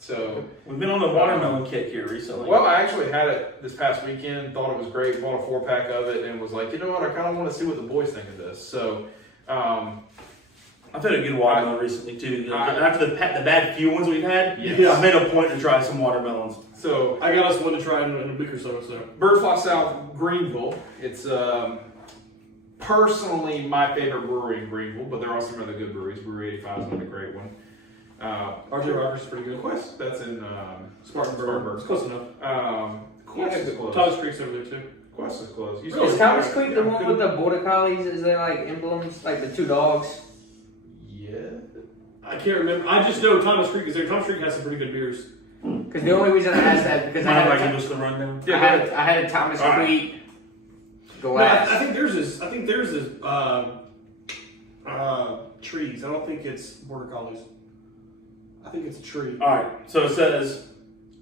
So we've been on the watermelon kick here recently. Well, I actually had it this past weekend. Thought it was great. Bought a 4-pack of it and was like, you know what? I kind of want to see what the boys think of this. So I've had a good watermelon recently too. After the bad few ones we've had, I made a point to try some watermelons. So I got us one to try in a week or so. Birdfly South, Greenville. It's personally my favorite brewery in Greenville, but there are some other good breweries. Brewery 85 is another great one. RJ Rogers is pretty good. Quest, that's in Spartanburg. It's close enough. Quest is close. Thomas Creek's over there too. Quest is close. Is Thomas Creek the one with the border collies? Is there like emblems, like the 2 dogs? Yeah. I can't remember. I just know Thomas Creek is there. Thomas Creek has some pretty good beers. Because the only reason I asked that because I give us the rundown. I had a Thomas Creek glass. No, I think theirs is. Trees. I don't think it's border collies. I think it's a tree. All right. So it says,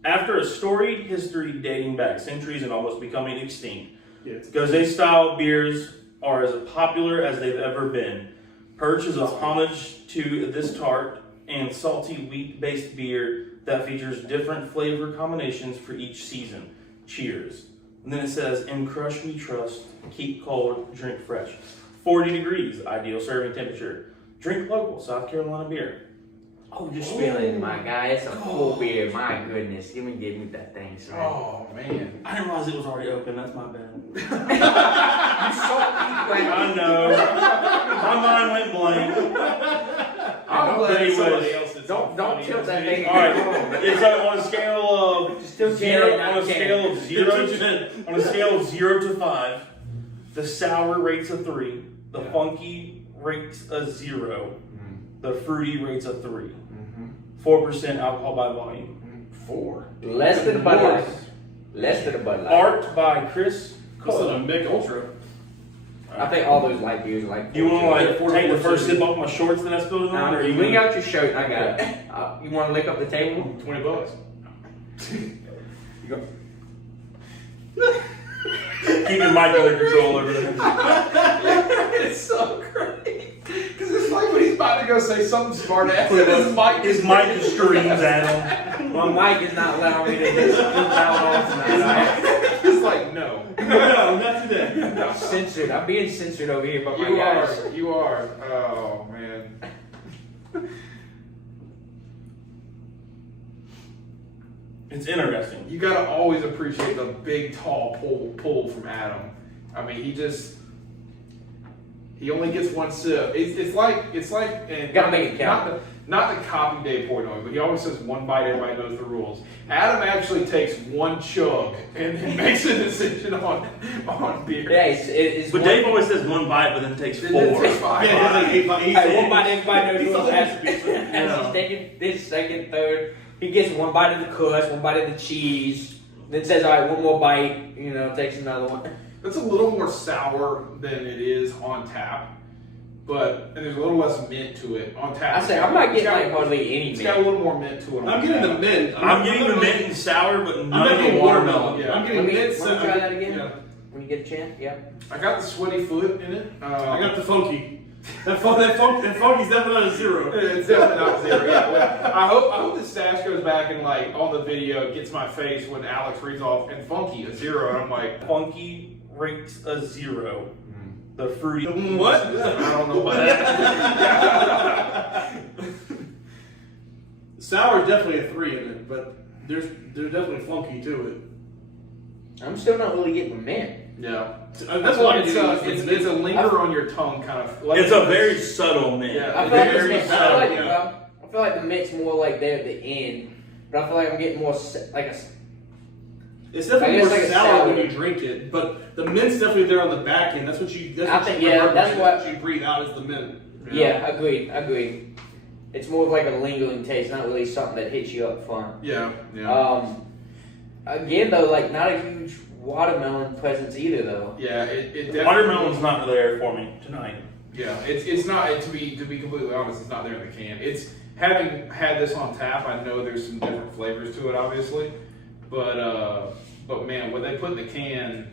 after a storied history dating back centuries and almost becoming extinct, Gose style beers are as popular as they've ever been. Perch is a homage to this tart and salty wheat-based beer that features different flavor combinations for each season. Cheers. And then it says, in Crush We Trust, keep cold, drink fresh. 40 degrees, ideal serving temperature. Drink local, South Carolina beer. Oh, you're spilling, my guy. It's a full beer. My goodness. Give me that thing, son. Oh, man. I didn't realize it was already open. That's my bad. You so I know. My mind went blank. I'm glad somebody else is Don't tilt that thing. All right. It's on a scale of Still zero. Jared, not On a scale of Jared. 0 to 5, the sour rates a 3. The funky rates a 0. The fruity rates a 3. 4% alcohol by volume. 4. Less than a Bud Light. Less than a Bud Light. Art by Chris Less than Cole. a Mick Ultra. I think all those light beers are like. Do you want to Four, take the four, first six. sip off my shorts that I spilled on, or you Bring gonna- out your shirt. I got it. You want to lick up the table? $20. keep your mic under control over there? It's so great. Because it's like when he's about to go say something smart ass, and His mic screams at him. My mic is not allowing me to just out on tonight. It's like, no. No, not today. Censored. I'm being censored over here by my guys. You are. Oh, man. It's interesting. You gotta always appreciate the big, tall pull from Adam. I mean, he only gets one sip. It's like, and Gotta make it count. Not the copy Dave Portnoy, but he always says one bite, everybody knows the rules. Adam actually takes one chug and makes a decision on beer. Yeah, it's But one, Dave always says one bite, but then takes 4. It takes 5 Yeah, he's like, Hey, one bite, everybody knows He's the rules. like- As he's taking this, second, third, he gets one bite of the crust, one bite of the cheese, then says, all right, one more bite, takes another one. It's a little more sour than it is on tap, and there's a little less mint to it on tap. I say, I'm not getting like hardly any It's mint. got a little more mint to it. I'm getting the mint. I'm getting the mint and sour, but I'm none not of the getting watermelon. Yeah. I'm getting mint. Let me try that again. Yeah. When you get a chance, yeah. I got the sweaty foot in it. I got the funky. That funky's definitely not a 0. It's definitely not 0. Yeah, well, I hope the stash goes back and like on the video gets my face when Alex reads off and funky a 0, and I'm like, Funky rates a 0. The fruity. What? I don't know about that. Sour is definitely a 3 in it, but there's definitely funky to it. I'm still not really getting the mint. Yeah, That's why it's a linger on your tongue kind of. Like, It's a very subtle mint. Yeah. I feel like, Very it's, I subtle, feel like, I feel like the mint's more like there at the end, but I feel like I'm getting more like a. It's definitely I guess more like a sour sour. when you drink it, but the mint's definitely there on the back end. That's what you. That's I what think- you yeah, remember. that's what- you breathe out is the mint. Yeah, agreed. It's more of like a lingering taste, not really something that hits you up front. Yeah, yeah. Again though, like not a huge watermelon presence either though. Yeah, it definitely. Watermelon's not there for me tonight. Yeah, it's not, to be completely honest, it's not there in the can. It's having had this on tap, I know there's some different flavors to it, obviously, but man, what they put in the can,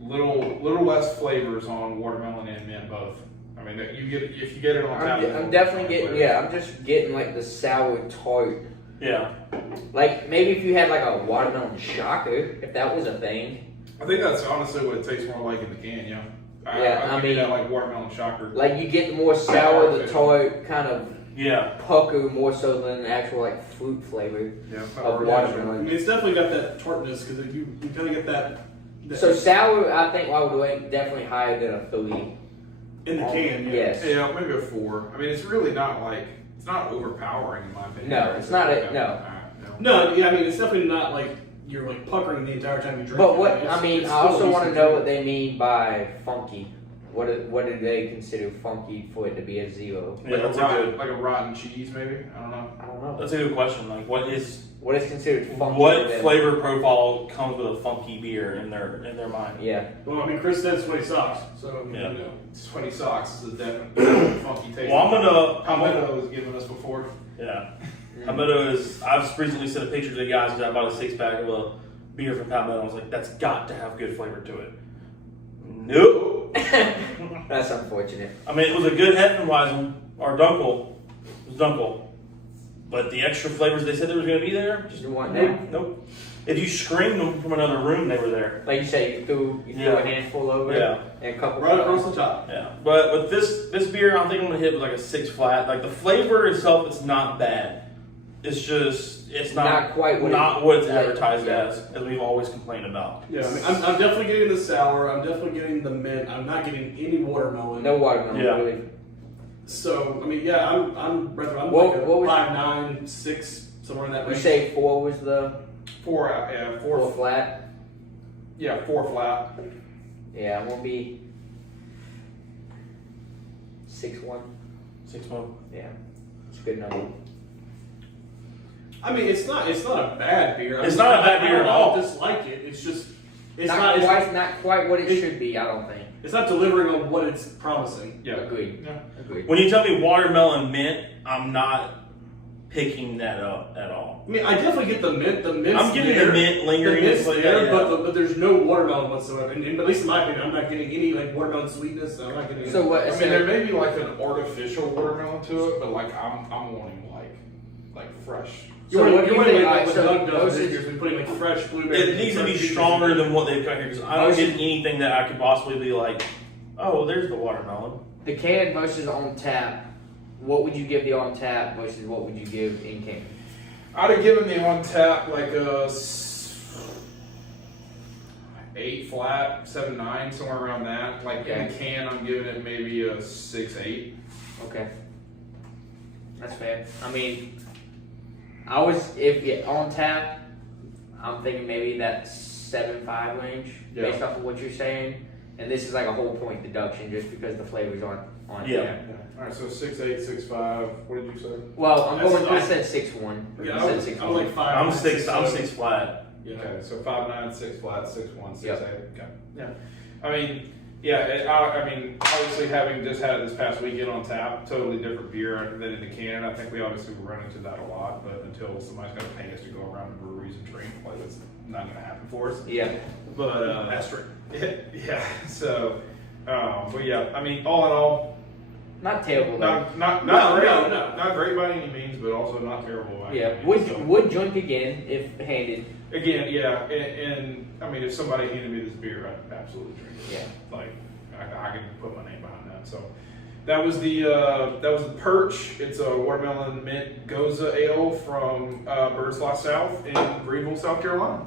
little less flavors on watermelon and mint both. I mean, if you get it on tap, I'm definitely getting. Yeah, I'm just getting like the sour tart Yeah. Like maybe if you had like a watermelon shocker, if that was a thing. I think that's honestly what it tastes more like in the can, yeah. I mean that like watermelon shocker. Like you get the more sour, the tart kind of Yeah. pucker more so than the actual like fruit flavor Yeah, of I watermelon. mean, it's definitely got that tartness because you kind of get that So sour, I think I would rank definitely higher than a 3. in the can. Yeah. Yes. Yeah, maybe a 4. I mean, it's really not like it's not overpowering in my opinion. No, it's not a- no. No, yeah, I mean it's definitely not like you're like puckering the entire time you drink. But it. what It's- I mean, it's I also still want to decent know drink. what they mean by funky. What do they consider funky for it to be a 0? Yeah, that's Like a rotten cheese, maybe. I don't know. I don't know. That's a good question. Like, what is Considered funky? what to them? flavor profile comes with a funky beer in their mind? Yeah. Well, I mean, Chris said sweaty socks, so I mean, Yeah. you know. Sweaty socks is a definite funky taste. Well, I'm gonna Palmetto was giving us before. yeah. Palmetto is. I've just recently sent a picture to the guys because I bought a 6-pack of a beer from Palmetto. I was like, that's got to have good flavor to it. Nope. That's unfortunate. I mean, it was a good Hefeweizen or Dunkel. It was Dunkel. But the extra flavors they said there was going to be there, just You want nope, that? nope. If you screamed them from another room, they were there. Like you say, you threw Yeah. a handful over Yeah. and a couple. Right across the top. Yeah. But with this beer, I think I'm going to hit with like a 6 flat. Like the flavor itself, it's not bad. It's just, it's Not quite what it's like, advertised yeah. as we've always complained about. Yeah, I mean, I'm definitely getting the sour. I'm definitely getting the mint. I'm not getting any watermelon. No watermelon, Yeah. really. So I mean, yeah, I'm like a What was- 5, 9, 6, somewhere in that You range. say 4 was the 4 out, yeah, 4 4. flat? Yeah, 4 flat. Yeah, it won't be 6-1. 6-1. Yeah, it's a good number. I mean, it's not a bad beer. It's not a bad beer at all. I don't dislike it. It's just it's not not quite what it it- should be. I don't think. it's not delivering on what it's promising. Yeah. Agreed. Yeah. Agreed. When you tell me watermelon mint, I'm not picking that up at all. I mean, I definitely get the mint. The mint. I'm getting the mint lingering. The mint's It's like there, that, yeah. but there's no watermelon whatsoever. And at least in my opinion, I'm not getting any like watermelon sweetness. I'm not getting. So what? I So, mean, there may be like an artificial watermelon to it, but like I'm wanting like fresh. You So want what do you like think? what Alright, so Doug does those this is- year is we putting like fresh blueberry. It needs to be fresh stronger than what they've got here because I don't Most- get anything that I could possibly be like, oh, there's the watermelon. the can versus on tap. What would you give the on tap versus what would you give in can? I'd have given the on tap like a 8 flat, 7, 9, somewhere around that. Like in the can, I'm giving it maybe a 6, 8. Okay, that's fair. I mean, I was if on tap, I'm thinking maybe that 7.5 range Yeah. based off of what you're saying. And this is like a whole point deduction just because the flavors aren't on Yeah. tap. All right, so 6, 8, 6, 5. What did you say? Well, I'm going. I That's- said 6-1. Yeah, I I'm, said 6-1. I'm like 5. I'm 6 so- flat. Yeah. Okay, so 5, 9, 6 flat, 6, 1, 6, Yep. 8. Okay. Yeah. I mean, yeah. I mean, obviously having just had it this past weekend on tap, totally different beer than in the can. I think we obviously run into that a lot, but until somebody's going to pay us to go around to breweries and drink, like that's not going to happen for us. Yeah. But Asterisk. yeah. So, but yeah. I mean, all in all, Not terrible though. not No, great, no. not great by any means, but also not terrible. By Yeah. any means. So, Would drink again if handed. again, yeah, and I mean, if somebody handed me this beer, I'd absolutely drink it. Yeah. Like I can put my name behind that. So that was the Perch. It's a watermelon mint Gose ale from Birds Fly South in Greenville, South Carolina.